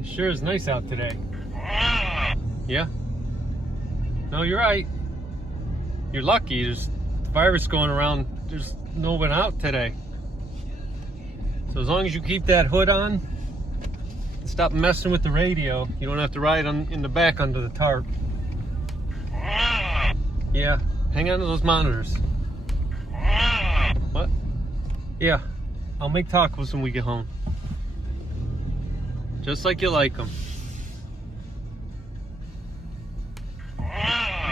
It sure is nice out today. Yeah? No, you're right. You're lucky. There's the virus going around. There's no one out today. So as long as you keep that hood on and stop messing with the radio, you don't have to ride in the back under the tarp. Yeah, hang on to those monitors. What? Yeah, I'll make tacos when we get home. Just like you like them.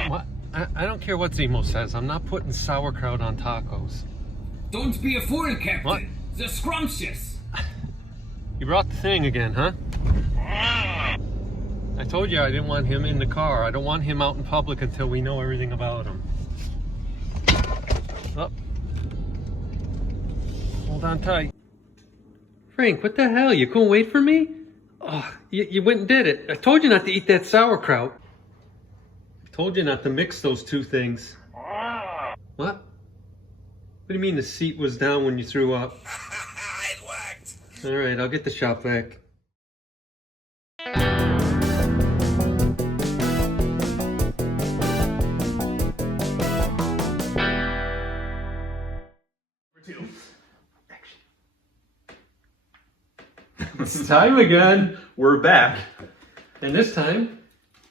What? I don't care what Zemo says. I'm not putting sauerkraut on tacos. Don't be a fool, Captain. What? The scrumptious. You brought the thing again, huh? I told you I didn't want him in the car. I don't want him out in public until we know everything about him. Oh. Hold on tight. Frank, what the hell? You couldn't wait for me? Oh, you went and did it. I told you not to eat that sauerkraut. I told you not to mix those two things. What? What do you mean the seat was down when you threw up? It worked. All right, I'll get the shop vac. It's time again. We're back. And this time,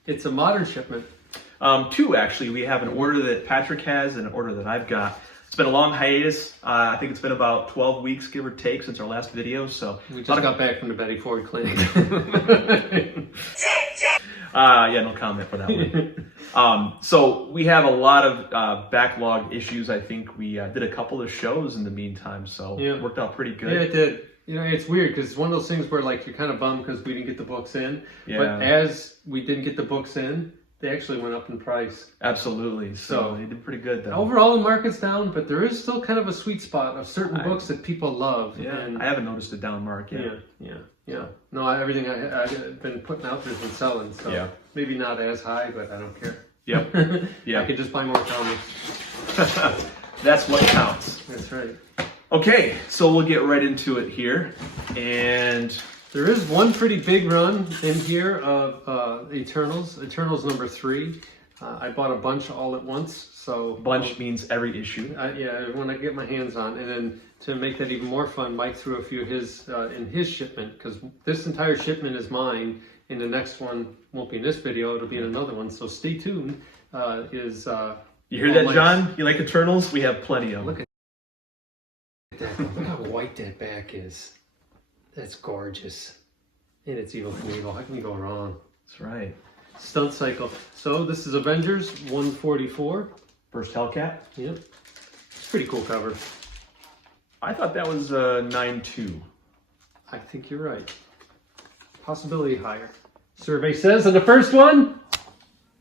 it's a modern shipment. Two, actually. We have an order that Patrick has and an order that I've got. It's been a long hiatus. I think it's been about 12 weeks, give or take, since our last video. So We just got back from the Betty Ford clinic. Yeah, no comment for that one. So we have a lot of backlog issues. I think we did a couple of shows in the meantime, so Yeah. it worked out pretty good. Yeah, it did. You know, it's weird because it's one of those things where like you're kind of bummed because we didn't get the books in. Yeah. But as we didn't get the books in, they actually went up in price. Absolutely. So So- they did pretty good though. Overall, the market's down, but there is still kind of a sweet spot of certain books that people love. Yeah, And I haven't noticed a down mark yet. yeah. No, everything I've been putting out there's been selling. So Yeah. maybe not as high, but I don't care. Yep. Yeah. I could just buy more comics. That's what counts. That's right. Okay, so we'll get right into it here. And There is one pretty big run in here of Eternals. Eternals number 3. I bought a bunch all at once, so bunch means every issue. yeah, when I get my hands on, and then to make that even more fun, Mike threw a few of his in his shipment because this entire shipment is mine, and the next one won't be in this video; it'll be in another one. So stay tuned. You hear that, John? You like Eternals? We have plenty of them. Look at that! Look how white that back is. That's gorgeous, and it's Evil Knievel. How can you go wrong? That's right. Stunt cycle. So this is Avengers 144. First Hellcat. Yep. It's a pretty cool cover. I thought that was 9.2. I think you're right. Possibility higher. Survey says in the first one,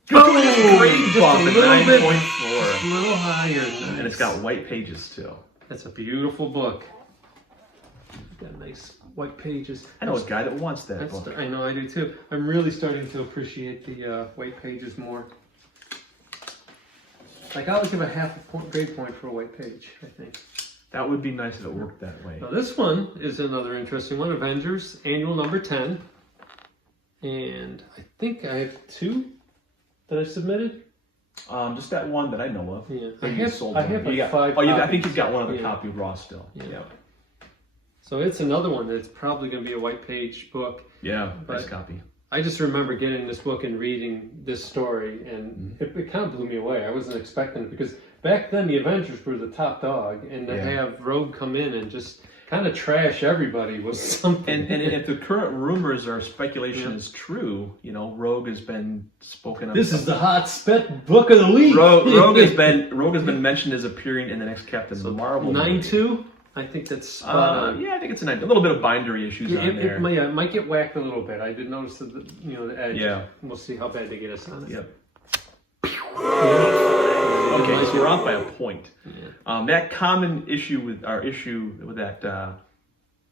Go! Great Just bump a at little bit 9.4. A little higher. Nice. And it's got white pages too. That's a beautiful book. Got nice white pages. I know a guy that wants that book. I know I do too. I'm really starting to appreciate the white pages more. Like I would give a half a grade point for a white page, I think. That would be nice if it worked that way. Now this one is another interesting one. Avengers annual number 10. And I think I have 2 that I submitted. Just that one that I know of. Yeah. Maybe I you have sold like one. You got- 5 I think you've got one of the Yeah. copy raw still. Yeah. So it's another one that's probably going to be a white page book. Yeah, But- nice copy. I just remember getting this book and reading this story, and it kind of blew me away. I wasn't expecting it because back then the Avengers were the top dog, and to Yeah. have Rogue come in and just kind of trash everybody was something. And if the current rumors or speculation Yeah. is true, you know, Rogue has been spoken of. This is the hot spit book of the week. Rogue has been mentioned as appearing in the next Captain Marvel. 9.2. I think that's spot on. Yeah, I think it's a 9. A little bit of bindery issues Yeah, on there. it might get whacked a little bit. I did notice the the edge. Yeah. We'll see how bad they get us on it. Yep. Yeah. Okay, so we're off by a point. Yeah. That common issue with that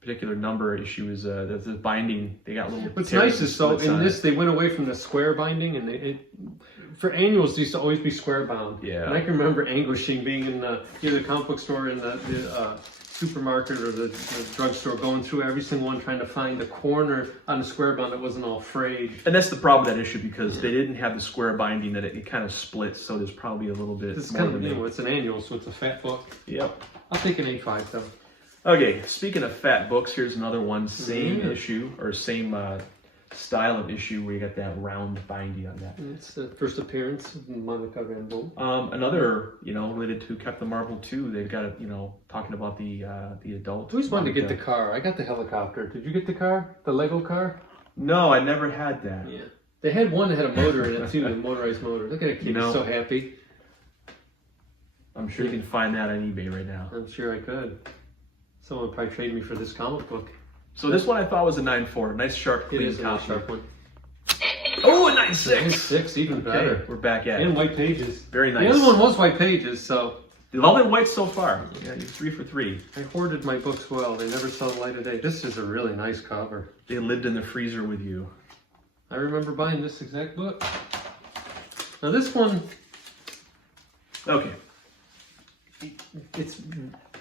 particular number issue is the binding. They got little. What's tears nice is so inside. in this they went away from the square binding, and for annuals they used to always be square bound. Yeah. And I can remember anguishing being in the comic book store in the supermarket or the drugstore going through every single one trying to find the corner on the square bound that wasn't all frayed. And that's the problem with that issue because they didn't have the square binding that it kind of splits, so there's probably a little bit This is more kind of than new. It's an annual, so it's a fat book. Yep. I'll take an A5 though. Okay, speaking of fat books, here's another one. Same issue, or same style of issue where you got that round binding on that. It's the first appearance of Monica Rambeau. Another, related to Captain Marvel 2, they've got, talking about the adult. I always wanted to get the car. I got the helicopter. Did you get the car? The Lego car? No, I never had that. Yeah. They had one that had a motor in it too, a motorized motor. Look at it, kid. He's so happy. I'm sure you can find that on eBay right now. I'm sure I could. Someone would probably trade me for this comic book. So this one I thought was a 9.4. Nice, sharp, clean It is a nice copy. sharp one. Oh, a 9.6! 9.6, even better. Okay, we're back at it. And white pages. Very nice. The other one was white pages, so... They've all been white so far. Yeah, you're 3 for 3. I hoarded my books well. They never saw the light of day. This is a really nice cover. They lived in the freezer with you. I remember buying this exact book. Now this one... Okay.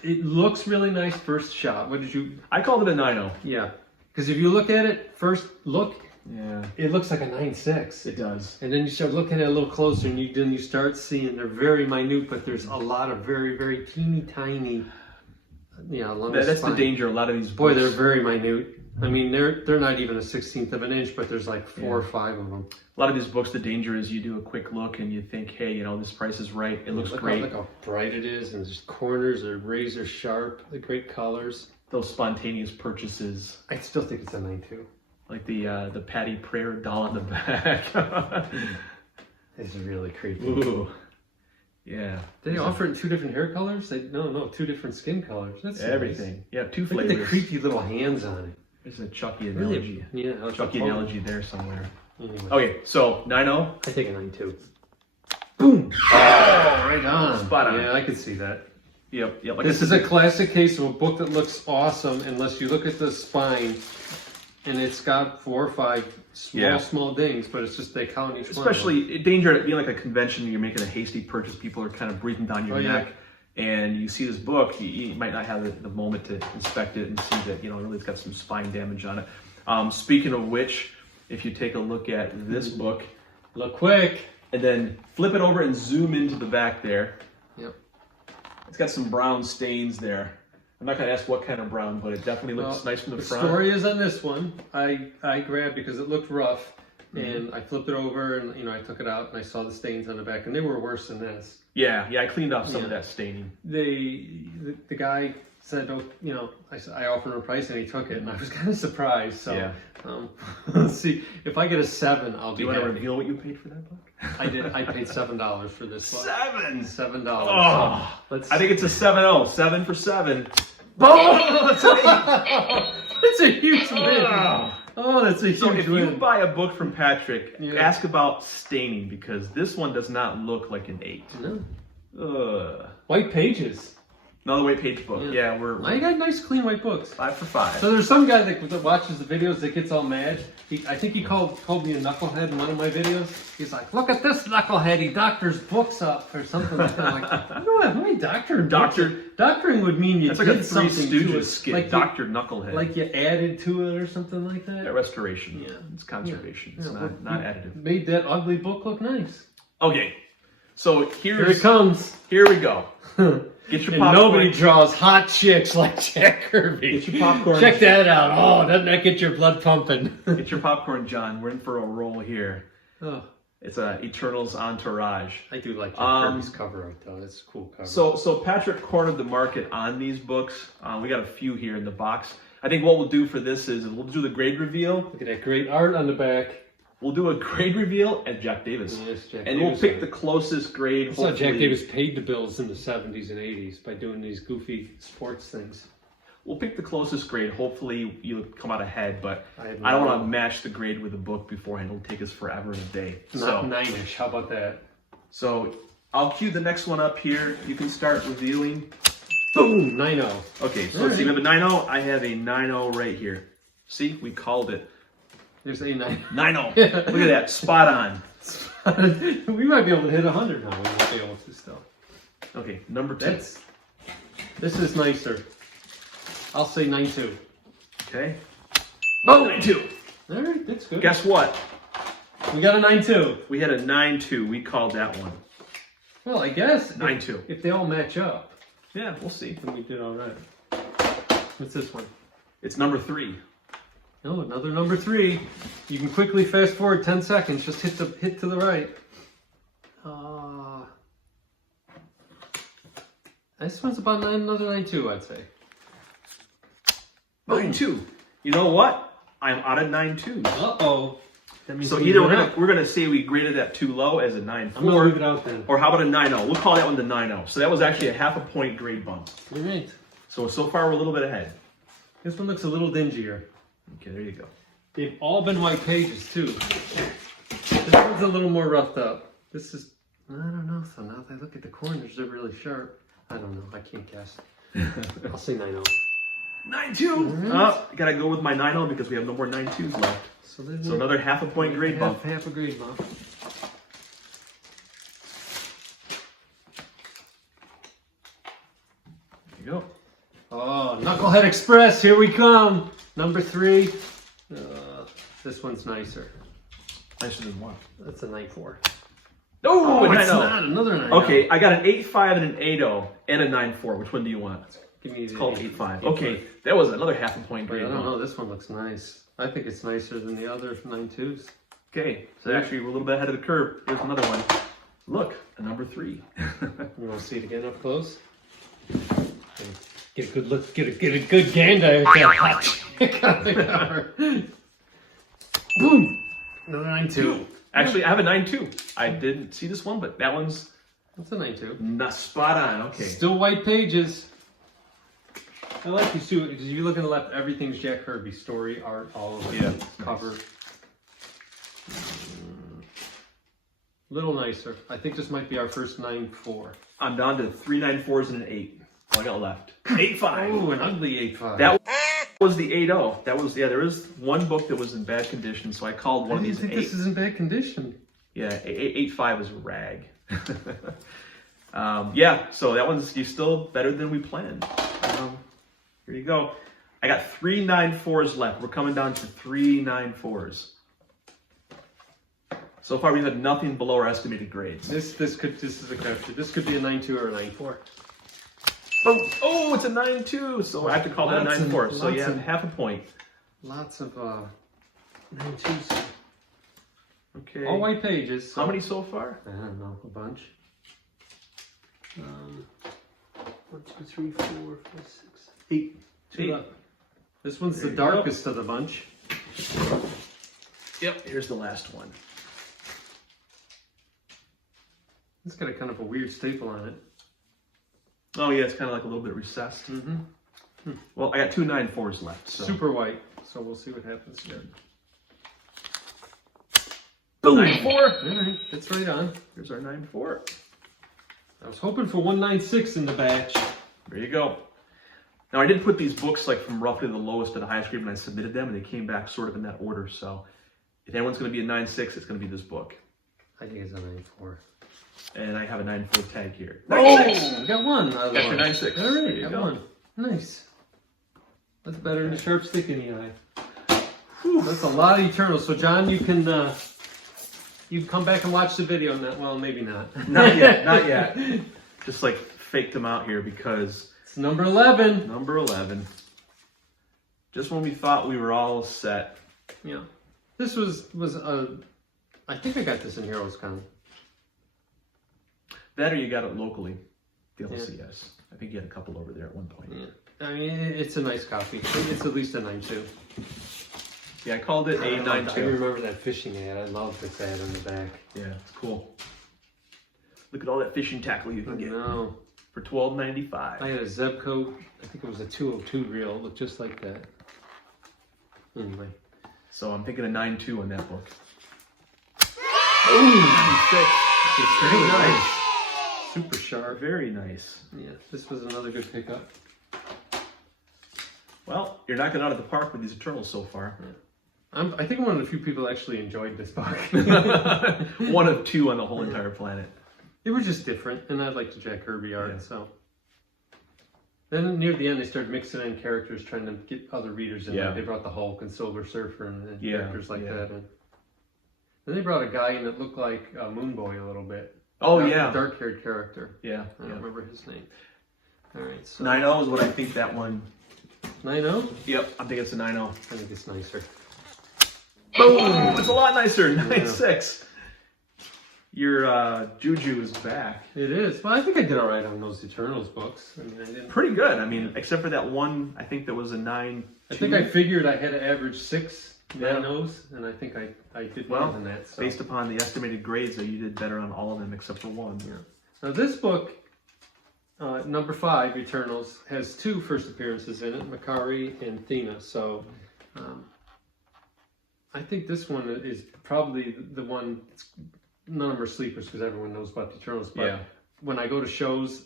It looks really nice first shot. What did you... I called it a 9.0. Yeah. Because if you look at it, first look, Yeah. it looks like a 9.6. It does. And then you start looking at it a little closer and then you start seeing they're very minute, but there's a lot of very, very teeny tiny, along the That's the spine. danger. A lot of these books. Boy, they're very minute. I mean, they're not even a 1/16 of an inch, but there's like 4 or 5 of them. A lot of these books, the danger is you do a quick look and you think, hey, this price is right. It looks great. Look how bright it is, and just corners are razor sharp. The great colors. Those spontaneous purchases, I still think it's a 9.2. like the Patty Prayer doll in the back. It's really creepy. Ooh, yeah. Did they offer it in 2 different hair colors? No, 2 different skin colors. That's Everything. Nice. Yeah, 2 Look flavors. at the creepy little hands on it. There's a Chucky analogy. Really? Yeah, Chucky analogy there somewhere. Anyway. Okay, so 9.0. I take a 9.2. Boom! Oh, right on. Spot on. Yeah, I could see that. Yep. Like This is a classic case of a book that looks awesome unless you look at the spine and it's got 4 or 5 small dings, but it's just they count each one. Especially danger at being like a convention, you're making a hasty purchase, people are kind of breathing down your neck. And you see this book, you might not have the moment to inspect it and see that, really it's got some spine damage on it. Speaking of which, if you take a look at this book, Look quick. and then flip it over and zoom into the back there. Yep. It's got some brown stains there. I'm not going to ask what kind of brown, but it definitely looks nice from the front. The story is on this one. I grabbed because it looked rough, and I flipped it over, and I took it out, and I saw the stains on the back, and they were worse than this. Yeah, I cleaned off some of that staining. The guy said, I offered him a price, and he took it, and I was kind of surprised. So, let's see if I get a 7, I'll be happy. Do you want to reveal what you paid for that book? I did. I paid $7 for this book. $7. Oh, I think it's a 7.0. 7 for 7. Oh, it's a huge win. Oh, that's a huge So if win. you buy a book from Patrick, ask about staining because this one does not look like an 8. No. White pages. Another white page book. Yeah, I got nice clean white books. 5 for 5. So there's some guy that watches the videos that gets all mad. I think he called me a knucklehead in one of my videos. He's like, look at this knucklehead. He doctors books up or something like that. I'm like, I don't have any doctoring. Doctoring would mean you That's did like a Three something to Stooges it. skit. Like Dr. Knucklehead. Like you added to it or something like that. Yeah, restoration. Yeah. It's conservation. It's Yeah, not additive. Made that ugly book look nice. Okay. So Here it comes. Here we go. Get your And popcorn. nobody draws hot chicks like Jack Kirby. Get your popcorn. Check that out. Oh, doesn't that get your blood pumping? Get your popcorn, John. We're in for a roll here. Oh, It's a Eternals Entourage. I do like Jack Kirby's cover art though. It's a cool cover. So Patrick cornered the market on these books. We got a few here in the box. I think what we'll do for this is we'll do the grade reveal. Look at that great art on the back. We'll do a grade reveal at Jack Davis. Yes, Jack and Davis we'll pick the closest grade. I saw Jack Davis paid the bills in the 70s and 80s by doing these goofy sports things. We'll pick the closest grade. Hopefully you'll come out ahead, but I don't want to match the grade with the book beforehand. It'll take us forever and a day. Not 9-ish. How about that? So I'll cue the next one up here. You can start revealing. Boom! 9-0. Okay, so let's see. You have a 9.0. I have a 9.0 right here. See, we called it. There's a 9. 9.0. Look at that. Spot on. We might be able to hit 100 now. We won't be able to still. Okay, number 2. This is nicer. I'll say 9.2. Okay. Oh, 9.2. All right, that's good. Guess what? We got a 9.2. We had a 9.2. We called that one. Well, I guess 9.2. if they all match up, Yeah, we'll see. then we did all right. What's this one? It's number 3. Oh, another number 3. You can quickly fast forward 10 seconds. Just hit to the right. This one's about another 9.2, I'd say. 9.2. You know what? I'm out of 9.2s. Uh-oh. That means So either we're gonna say we graded that too low as a 9.4. I'm gonna leave it out then. Or how about a 9.0? We'll call that one the 9.0. So that was actually a half a point grade bump. All right. So far we're a little bit ahead. This one looks a little dingier. Okay, there you go. They've all been white pages too. This one's a little more roughed up. This is, I don't know. So now that I look at the corners, they're really sharp. I don't know. I can't guess. I'll say 9.0. 9.2. Oh, I gotta go with my 9.0 because we have no more 9.2s left. So another half a point grade bump. Half a grade bump. There you go. Oh, Knucklehead Express, here we come. Number 3. This one's nicer. Nicer than what? That's a 9.4. Oh, it's not another 9.0. Okay, I got an 8.5 and an 8.0 and a 9.4. Which one do you want? Give me It's called 8.5. 8.5. Okay, that was another half a point Wait, grade I don't bump. know. This one looks nice. I think it's nicer than the other 9.2s. Okay, so actually we're a little bit ahead of the curve. Here's another one. Look, a number 3. You want to see it again up close? Get a good look. Get a good gander at that hot chick on the cover. Boom! Another 9.2. Actually, I have a 9.2. I didn't see this one, but that one's That's a 9.2. not spot on. Okay. Still white pages. I like these too, because if you look on the left, everything's Jack Kirby. Story, art, all of it. Yeah. Cover. Little nicer. I think this might be our first 9.4. I'm down to 3 9.4s and an 8. All I got left. 8.5. Oh, an ugly 8.5. That was the 8.0. That was, yeah, there was one book that was in bad condition, so I called one of these I think 8. this is in bad condition. Yeah, 8.5 is a rag. Yeah, so that one's you still better than we planned. Here you go. I got 3 9.4s left. We're coming down to 3 9.4s. So far, we've had nothing below our estimated grades. This is a crapshoot. This could be a 9.2 or a 9.4. Oh, it's a 9.2, so I have to call that a 9.4. So yeah, half a point. Lots of 9.2s. Okay. All white pages. So. How many so far? I don't know, a bunch. 1, 2, 3, 4, 5, 6, 8. 2 left. This one's the darkest of the bunch. Yep. Here's the last one. It's got a kind of a weird staple on it. Oh yeah, it's kind of like a little bit recessed. Well, I got 2 9.4s left. So. Super white. So we'll see what happens here. Boom. 9.4. All right, that's right on. Here's our 9.4. I was hoping for 196 in the batch. There you go. Now I did put these books like from roughly the lowest to the highest grade when I submitted them, and they came back sort of in that order. So if anyone's going to be a 9.6, it's going to be this book. I think it's a 9.4. And I have a 9.4 tag here. 9.6! Oh, got one. Got your 9.6. All right, There you got go. one. Nice. That's better than a sharp stick in the eye. Whew, that's a lot of Eternals. So John, you can come back and watch the video on that. Well, maybe not. Not yet. Not yet. Just like faked them out here because it's number 11. Number 11. Just when we thought we were all set. Yeah. This was I think I got this in HeroesCon. That or you got it locally. The LCS. I think you had a couple over there at one point. Yeah. I mean, it's a nice copy. It's at least a 9.2. Yeah, I called it a 9.2. I remember that fishing ad. I love this ad on the back. Yeah, it's cool. Look at all that fishing tackle you can get for $12.95. I had a Zebco, I think it was a 202 reel. It looked just like that. Anyway. So I'm thinking a 9.2 on that book. Ooh! 96. It's Very very nice. Super sharp. Very nice. Yeah, this was another good pickup. Well, you're knocking out of the park with these Eternals so far. Yeah. I think I'm one of the few people that actually enjoyed this book. One of 2 on the whole entire planet. They were just different, and I like the Jack Kirby art, so. Then near the end, they started mixing in characters, trying to get other readers in. Yeah. Like they brought the Hulk and Silver Surfer and Yeah, characters like yeah. that. And then they brought a guy in that looked like Moon Boy a little bit. Oh, A yeah. dark-haired character. Yeah. I don't remember his name. All right, so 9.0 is what I think that one. 9.0? Yep, I think it's a 9.0. I think it's nicer. Boom! It's a lot nicer. 9.6. Your Juju is back. It is. Well, I think I did all right on those Eternals books. I mean, I didn't. Pretty good. I mean, except for that one, I think that was a 9. I think I figured I had to average 6 Yeah. 9.0s, and I think I did Well, more than that. So. based upon the estimated grades, though, you did better on all of them except for one. Yeah. Now this book, number 5, Eternals, has 2 first appearances in it, Makari and Thena. So I think this one is probably the one. None of them are sleepers because everyone knows about the Eternals. But Yeah. when I go to shows,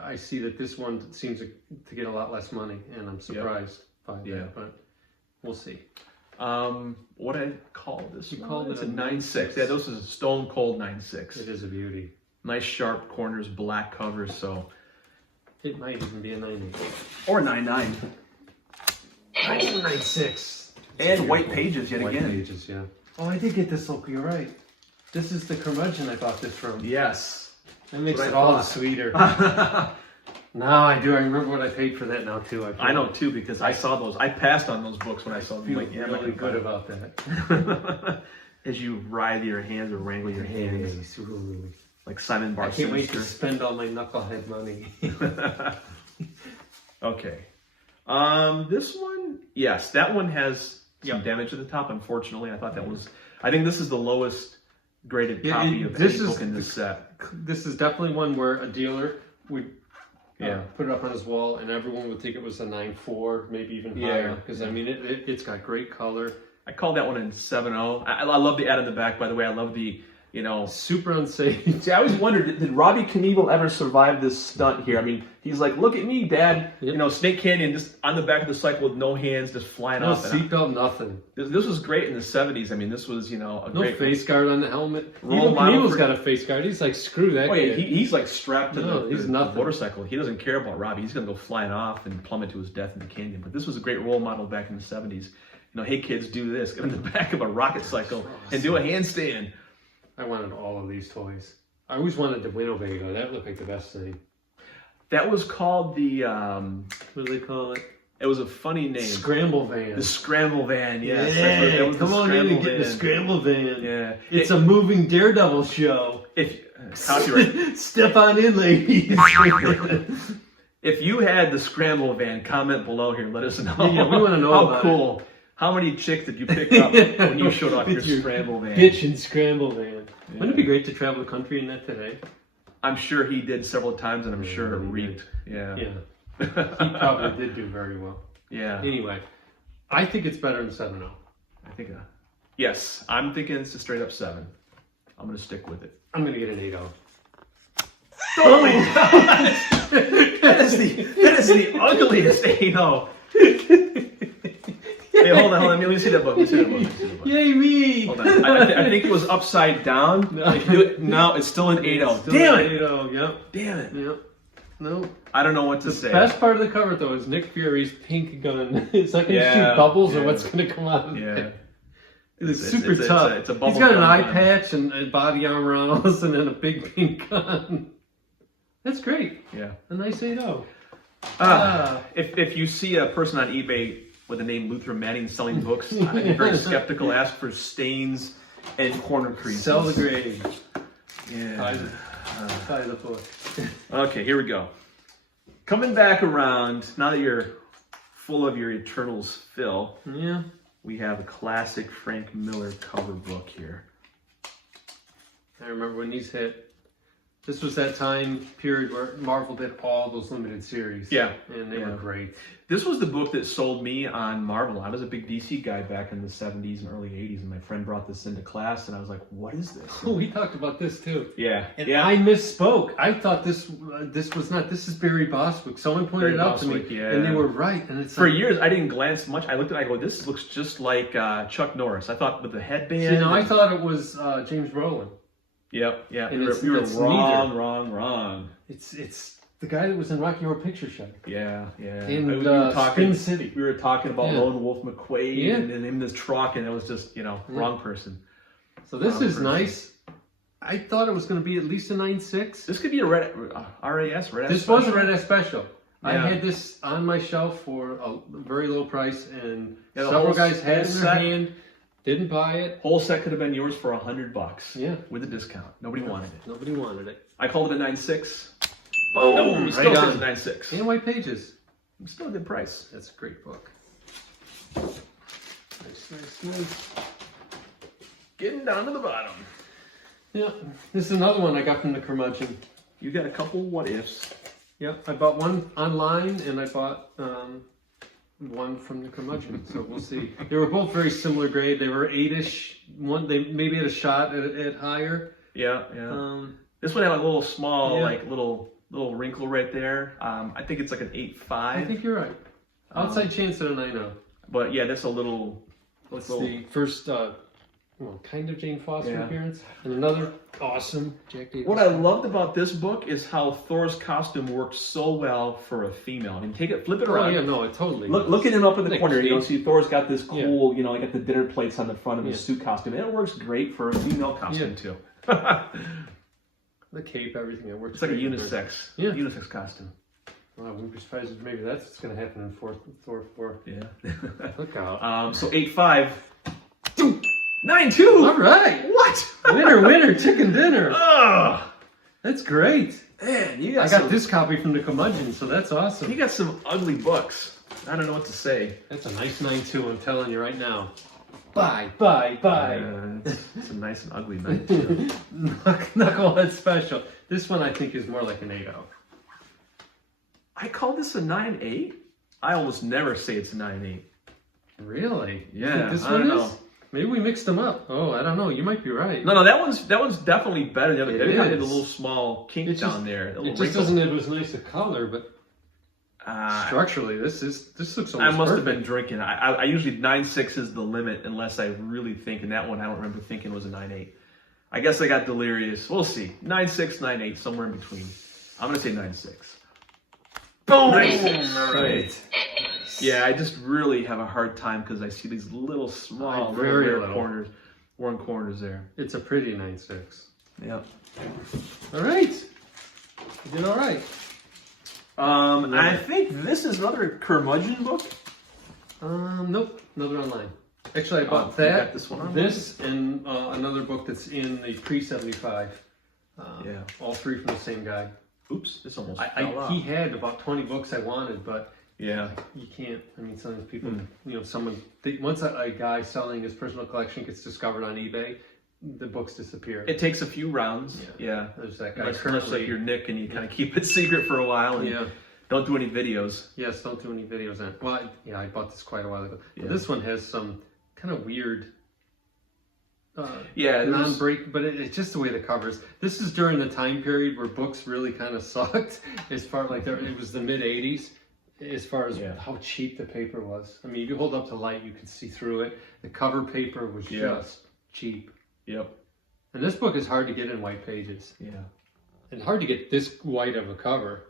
I see that this one seems to get a lot less money, and I'm surprised by that. But we'll see. What I call this? You called It's it a a 9.6. Yeah, this is a stone cold 9.6. It is a beauty. Nice sharp corners, black covers, so It might even be a 9.8. or 9.9. 9.6. And white pages yet White again. pages, yeah. Oh, I did get this look. You're right. This is the curmudgeon I bought this from. Yes. That makes That's it what I all the thought. sweeter. I Now I do. I remember what I paid for that now too. know too because I saw those. I passed on those books when I saw them. feel Like, yeah, I'm not really gonna good buy about that. them. As you writhe your hands or wrangle your hands, like Simon Bar I can't wait to Sinister. spend all my knucklehead money. Okay. This one, yes, that one has some damage at the top. Unfortunately, I thought that was. I think this is the lowest graded copy of any book in this set. This is definitely one where a dealer would Yeah. put it up on his wall, and everyone would think it was a 9.4, maybe even Yeah. higher. Because I mean, it's got great color. I called that one in 7.0. I love the ad in the back, by the way. I love the, Super unsafe. See, I always wondered, did Robbie Knievel ever survive this stunt here? I mean, he's like, look at me, Dad. Yep. Snake Canyon just on the back of the cycle with no hands, just flying No off. seatbelt, nothing. This was great in the 70s. I mean, this was, a No great face guard on the helmet. Role Even model Knievel's for- got a face guard. He's like, screw that Oh, yeah, kid. he's like strapped to he's the nothing. motorcycle. He doesn't care about Robbie. He's going to go flying off and plummet to his death in the canyon. But this was a great role model back in the 70s. Hey kids, do this. Get on the back of a rocket cycle and do a handstand. I wanted all of these toys. I always wanted the Winnebago. That looked like the best thing. That was called the, What do they call it? it was a funny name. Scramble van. The Scramble Van, yes. Yeah, That was come the on in and Scramble get the Van. Scramble van. Yeah. It's a moving Daredevil show. If copyright. Step on in, ladies. If you had the Scramble Van, comment below here. Let us know. Yeah, we wanna know how about cool. How many chicks did you pick up when you showed off your With your Scramble Van? Bitch and Scramble van. Wouldn't it be great to travel the country in that today? I'm sure he did several times, and I'm sure it reeked. Yeah. Yeah. He probably did do very well. Yeah. Anyway, I think it's better than 7.0. I think. Yes, I'm thinking it's a straight up 7. I'm gonna stick with it. I'm gonna get an 8.0. Oh my god! that is the ugliest 8.0. Hey, hold on. Let me see that book. Let me see that book. Yay me! Hold on. I think it was upside down. No, it's still an 8.0. Damn it! 8.0, yep. Damn it! Yep. No. I don't know what to The say. best part of the cover, though, is Nick Fury's pink gun. It's like Yeah, shoot bubbles or yeah. what's going to come out of Yeah. it. It's super tough. It's a bubble He's got an gum eye gun. patch and a body armor on and then a big pink gun. That's great. Yeah. A nice 8.0. If you see a person on eBay with the name Luther Manning selling books, I'd be very skeptical. Ask for stains and corner creases. Sell the grade. Yeah. Tie the book. Okay, here we go. Coming back around, now that you're full of your Eternals fill, Yeah. we have a classic Frank Miller cover book here. I remember when these hit. This was that time period where Marvel did all those limited series. Yeah. And they were great. This was the book that sold me on Marvel. I was a big DC guy back in the 70s and early 80s, and my friend brought this into class, and I was like, what is this? We talked about this too. Yeah. And yeah. I misspoke. I thought this was not. This is Barry Bostwick. Someone pointed it out to me, Bostwick, yeah. and they were right. And it's For like, years, I didn't glance much. I looked at it, I go, this looks just like Chuck Norris. I thought with the headband. see, no, I thought it was James Brolin. Yep, yeah. And You it's were neither. wrong. It's the guy that was in Rocky Horror Picture Show. Yeah. In we were talking, Spin City. We were talking about Lone Wolf McQuade and in this truck, and it was just, wrong person. So this is nice. I thought it was going to be at least a 9.6. This could be a RAS, Red S This special. was a Red S special. Yeah. I had this on my shelf for a very low price, and the several whole guys had it in their set. hand, didn't buy it. Whole set could have been yours for $100. Yeah. With a discount. Nobody wanted it. Nobody wanted it. I called it a 9.6. Boom! He still Right says on. 9.6. And white pages. It's still a good price. That's a great book. Nice. Getting down to the bottom. Yeah, this is another one I got from the curmudgeon. You got a couple what ifs. Yeah, I bought one online and I bought one from the curmudgeon. So we'll see. They were both very similar grade. They were 8-ish. One they maybe had a shot at higher. Yeah. This one had a little small, Yeah. like little wrinkle right there. I think it's like an 8.5. I think you're right. Outside chance at a 9.0. But yeah, that's a little. That's the first, kind of Jane Foster appearance, and another awesome Jack Davis. What I loved about this book is how Thor's costume works so well for a female. I mean, flip it around. Oh yeah, no, it totally. Looking it up in the Like corner, Kate. see Thor's got this cool, he got the dinner plates on the front of his suit costume, and it works great for a female costume too. The cape, everything, it works. It's like a great. unisex costume. Well, I wouldn't be surprised if maybe that's what's going to happen in Thor 4. Yeah. Look out. So 8.5. 9.2. All right. What? Winner, chicken dinner. Oh, That's great. man, I got this copy from the curmudgeon, so that's awesome. You got some ugly books. I don't know what to say. That's a nice 9.2, I'm telling you right now. Bye. It's a nice and ugly 9.2. Knucklehead special. This one I think is more like an 8.0. I call this a 9.8. I almost never say it's a 9.8. Really? You Yeah, think this I one don't is? know. Maybe we mixed them up. Oh, I don't know. You might be right. No, that one's definitely better than the other. It They had a is. little small kink down there. A little It just wrinkle. doesn't have as nice a color, but structurally, this looks almost I must have been perfect. drinking. I usually 9.6 is the limit unless I really think. And that one I don't remember thinking was a 9.8. I guess I got delirious. We'll see. 9.6, 9.8, somewhere in between. I'm gonna say 9.6. Boom! Nice. All right. Yeah, I just really have a hard time because I see these little small, Very little little. corners, worn corners there. It's a pretty 9.6. Yeah. All right. You did all right. I think this is another curmudgeon book. Nope. Another online. Actually, I bought you that, got this one online? this, and another book that's in the pre-75. Yeah. All three from the same guy. Oops, this almost fell off. He had about 20 books I wanted, but Yeah. you can't. I mean, some of these people, once a guy selling his personal collection gets discovered on eBay, the books disappear. It takes a few rounds. Yeah. There's that guy Unless currently. like you're Nick and you kind of keep it secret for a while and Yeah. don't do any videos. Yes, don't do any videos on it. Well, I bought this quite a while ago. But Yeah. this one has some kind of weird Yeah, non-break, but it's just the way the covers. This is during the time period where books really kind of sucked. As far it was the mid '80s. As far as how cheap the paper was. I mean, if you hold up to light, you could see through it. The cover paper was just cheap. Yep. And this book is hard to get in white pages. Yeah. And hard to get this white of a cover.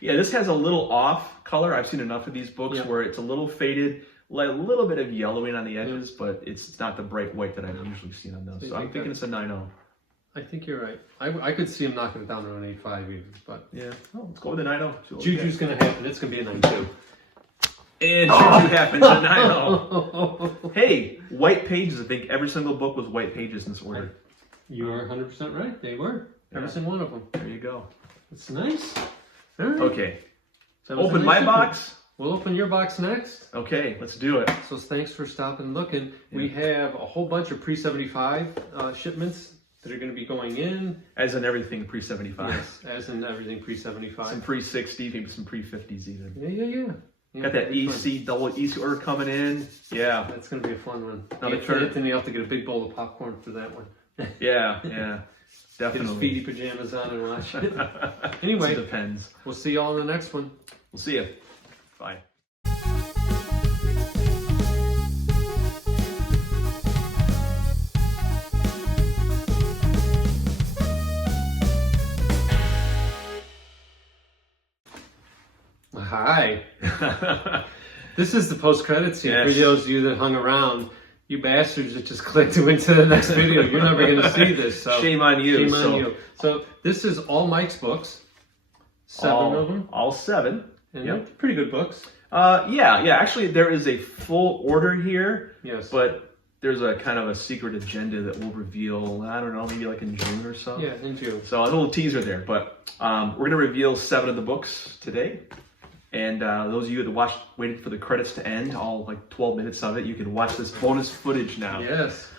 Yeah, this has a little off color. I've seen enough of these books Yeah. where it's a little faded, like a little bit of yellowing on the edges, but it's not the bright white that I've usually seen on those. So you So I'm think thinking it's a 9.0. I think you're right. I could see him knocking it down to an 8.5 even, but Yeah. Oh, let's go with a 9.0. Juju's going to happen. It's going to be a 9.2. And Juju happens at 9.0. Hey, white pages. I think every single book was white pages in this order. You are 100% right. They were. Every Yeah. single one of them. There you go. It's nice. All right. Okay. That was a Open nice my shipment. box. We'll open your box next. Okay, let's do it. So thanks for stopping and looking. We have a whole bunch of pre-75 shipments that are going to be going in. As in everything pre-75. Yes, as in everything pre-75. Some pre-60, maybe some pre-50s even. Yeah. Got that it'll be fun. double EC order coming in. Yeah. That's going to be a fun one. Another turn. Anthony, you'll have to get a big bowl of popcorn for that one. Yeah. Get his Definitely. feety pajamas on and watch it. Anyway, It depends. we'll see you all in the next one. We'll see you. Bye. This is the post-credit scene. Yes. For those of you that hung around, you bastards that just clicked into the next video, you're never going to see this. So Shame on you. Shame on you. So this is all Mike's books. 7 of them. All 7. And Yep. they're pretty good books. Yeah. Actually, there is a full order here. Yes. But there's a kind of a secret agenda that we'll reveal, I don't know, maybe like in June or so. Yeah, in June. So a little teaser there. But we're going to reveal 7 of the books today. And those of you that waited for the credits to end, all like 12 minutes of it, you can watch this bonus footage now. Yes.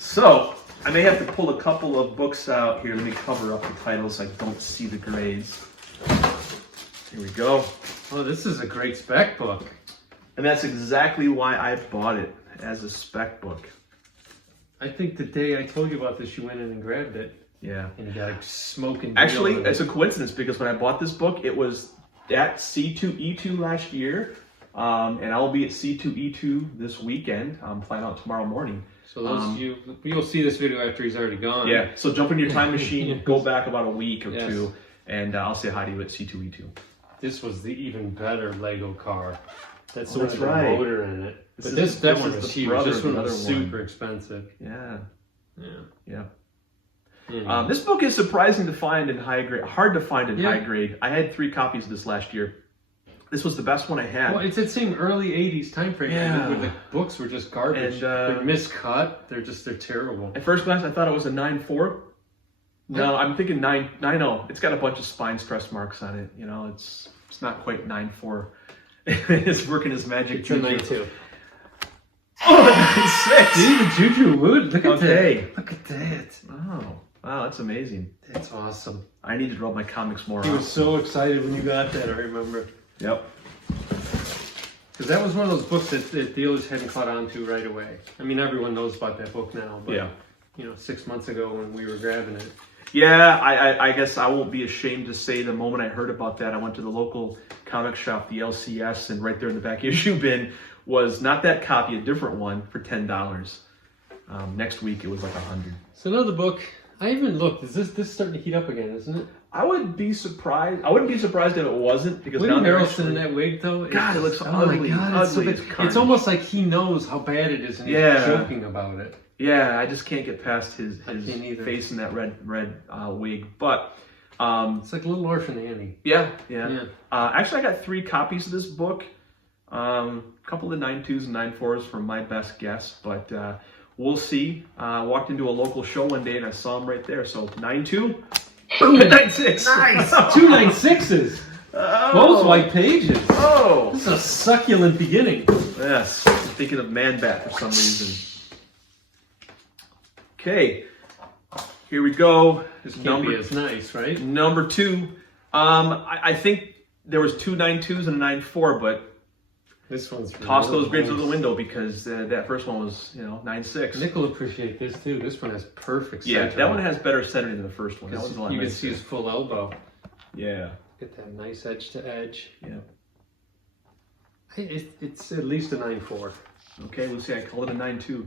So, I may have to pull a couple of books out here. Let me cover up the titles so I don't see the grades. Here we go. Oh, this is a great spec book. And that's exactly why I bought it, as a spec book. I think the day I told you about this, you went in and grabbed it. Yeah. And you got a smoking deal Actually, on it. it's a coincidence because when I bought this book, it was at C2E2 last year. And I'll be at C2E2 this weekend. I'm flying out tomorrow morning. So those of you'll see this video after he's already gone. Yeah, so jump in your time machine, go back about a week or Yes. 2, and I'll say hi to you at C2E2. This was the even better Lego car. That's the Oh, one that's with right. the motor in it. But This that is one the was huge. brother This of the one was other one. super expensive. Yeah. Yeah. Yeah. This book is surprising to find in high grade, hard to find in Yeah. high grade. I had 3 copies of this last year. This was the best one I had. Well, it's that same early '80s time frame Yeah. where the books were just garbage. And, they're miscut. They're terrible. At first glance, I thought it was a 9.4. No, I'm thinking 9.0. It's got a bunch of spine stress marks on it. You know, it's not quite 9.4. It's working his magic. It's a 9.2. Oh, 9.6. See the Juju wood. Look at Okay. that. Look at that. Oh, wow, that's amazing. That's awesome. I need to rub my comics more He off. was so excited when you got that. I remember. Yep. Because that was one of those books that dealers hadn't caught on to right away. I mean, everyone knows about that book now, but Yeah. 6 months ago when we were grabbing it. Yeah, I guess I won't be ashamed to say the moment I heard about that, I went to the local comic shop, the LCS, and right there in the back issue bin was not that copy, a different one for $10. Next week it was like $100. So another book. I even looked. Is this starting to heat up again? Isn't it? I would be surprised. I wouldn't be surprised if it wasn't because Woody now they're Harrelson actually- in that wig though. God, it looks oh ugly. my God, it's so Ugly bad. as carnage. It's almost like he knows how bad it is and Yeah. he's joking about it. Yeah, I just can't get past his I can't either. face in that red wig. But It's like Little Orphan Annie. yeah. Yeah. Actually, I got 3 copies of this book. A couple of 9.2s and 9.4s for my best guess, but we'll see. I walked into a local show one day and I saw them right there. So 9.2, boom, 9.6. Nice. 2 9.6s. Those white pages. Oh, This is a succulent beginning. yes. I'm thinking of Man Bat for some reason. Okay, here we go. This can't be as nice, right? Number 2. I think there was 2 9.2s and a 9.4, but This one's toss really those grades nice. out the window because that first one was 9.6. Nick will appreciate this too. This one has perfect Yeah, center. that one has better centering than the first one. That was a lot You can nicer. see his full elbow. Yeah. Get that nice edge to edge. Yeah. It's at least a 9.4. Okay, we'll see. I called it a 9.2.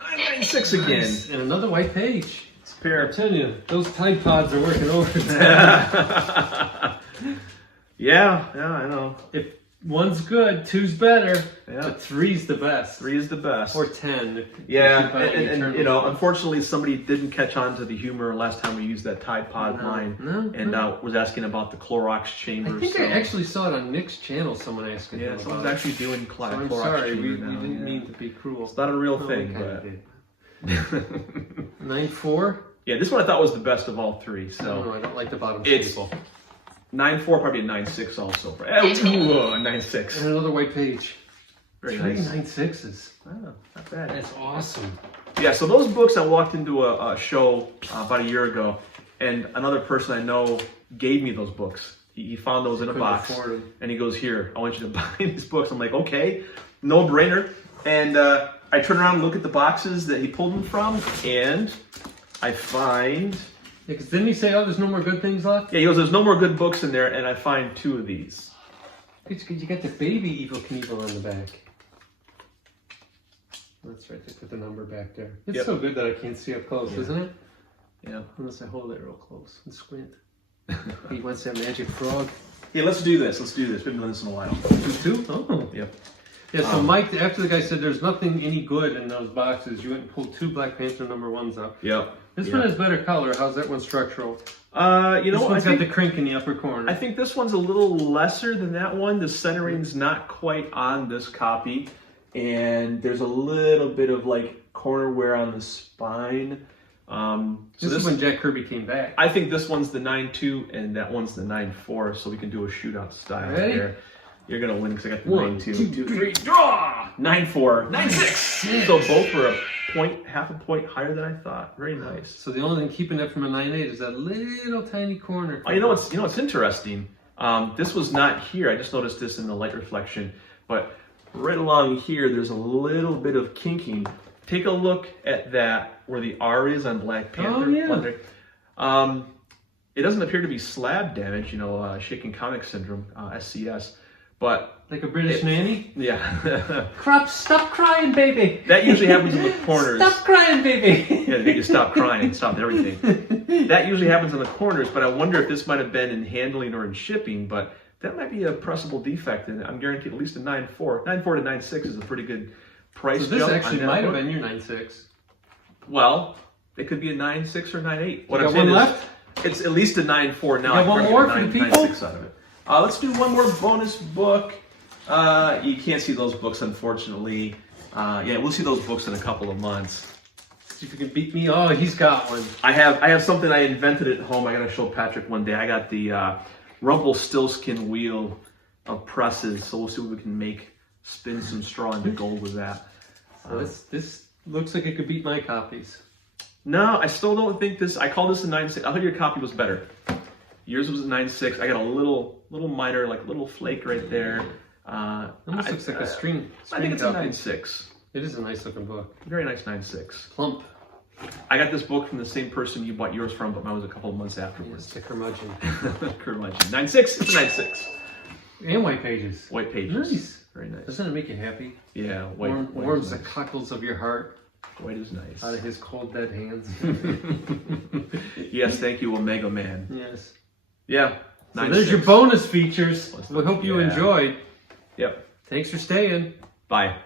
9.6 again. Nice. And another white page. It's a I'm pair. telling you, those Tide Pods are working overtime. Yeah, I know. If one's good, 2's better, Yeah. but 3's the best. 3 is the best. Or 10. Yeah, Keep on and eternal. unfortunately, somebody didn't catch on to the humor last time we used that Tide Pod line, and was asking about the Clorox chambers. I think I actually saw it on Nick's channel. Someone asking him someone's about actually doing it. So I'm Clorox sorry, we chamber now. didn't yeah. mean to be cruel. It's not a real No, thing, we kinda but did. 9.4? yeah, this one I thought was the best of all 3. I don't So know, I don't like the bottom It's- staple. 9.4, probably a 9.6 also. Ooh, a 9.6. And another white page. Very 3 nice. 9.6s. Oh, not bad. That's awesome. Yeah, so those books, I walked into a show about a year ago, and another person I know gave me those books. He found those in a Couldn't box, afford 'em. and he goes, "Here, I want you to buy these books." I'm like, "Okay, no brainer." And I turn around and look at the boxes that he pulled them from, and I find, Because didn't he say, oh, there's no more good things left? yeah, he goes, "There's no more good books in there," and I find 2 of these. It's good you got the baby Evil Knievel on the back. That's right, they put the number back there. It's Yep. so good that I can't see up close, Yeah. isn't it? Yeah. Unless I hold it real close and squint. He wants that magic frog. Yeah, let's do this. Let's do this. We've been doing this in a while. 2-2? Oh. Yep. Yeah, so Mike, after the guy said there's nothing any good in those boxes, you went and pulled 2 Black Panther #1s up. Yep. This one has better color. How's that one structural? You know, this one's got the crink in the upper corner. I think this one's a little lesser than that one. The centering's not quite on this copy, and there's a little bit of like corner wear on the spine. This is when Jack Kirby came back. I think this one's the 9.2 and that one's the 9.4, so we can do a shootout style here. You're gonna win because I got the 9.2. 2, 3, draw! 9.4, 9.6. So both were half a point higher than I thought. Very nice. So the only thing keeping it from a 9.8 is that little tiny corner. Oh, you know what's interesting? This was not here. I just noticed this in the light reflection, but right along here, there's a little bit of kinking. Take a look at that where the R is on Black Panther. Oh, yeah. It doesn't appear to be slab damage, you know, shaking comic syndrome, SCS, but like a British nanny? Yeah. Crop, stop crying, baby. That usually happens in the corners. Stop crying, baby. Yeah, make you stop crying, stop everything. That usually happens in the corners, but I wonder if this might have been in handling or in shipping, but that might be a pressable defect, and I'm guaranteed at least a 9.4. 9.4 to 9.6 is a pretty good price jump. So this actually might have been your 9.6. Well, it could be a 9.6 or 9.8. What I'm saying is, it's at least a 9.4 now. You got one more for the people? 9.6 out of it. Let's do one more bonus book. You can't see those books, unfortunately. Yeah, we'll see those books in a couple of months. See if you can beat me. Oh, he's got one. I have something I invented at home. I got to show Patrick one day. I got the Rumpelstiltskin wheel of presses, so we'll see what we can spin some straw into gold with that. So this looks like it could beat my copies. No, I still don't think this. I call this a 9.6. I thought your copy was better. Yours was a 9.6. I got a little minor, like little flake right there. Almost looks like a string. I think it's a 9.6. It is a nice looking book. Very nice 9.6. Plump. I got this book from the same person you bought yours from, but mine was a couple of months afterwards. Yes, the curmudgeon. Curmudgeon. 9.6. It's a 9.6. And white pages. White pages. Nice. Very nice. Doesn't it make you happy? Yeah. White warms the cockles of your heart. White is nice. Out of his cold, dead hands. Yes, thank you, Omega Man. Yes. Yeah. So there's your bonus features. We hope you enjoyed. Yep. Thanks for staying. Bye.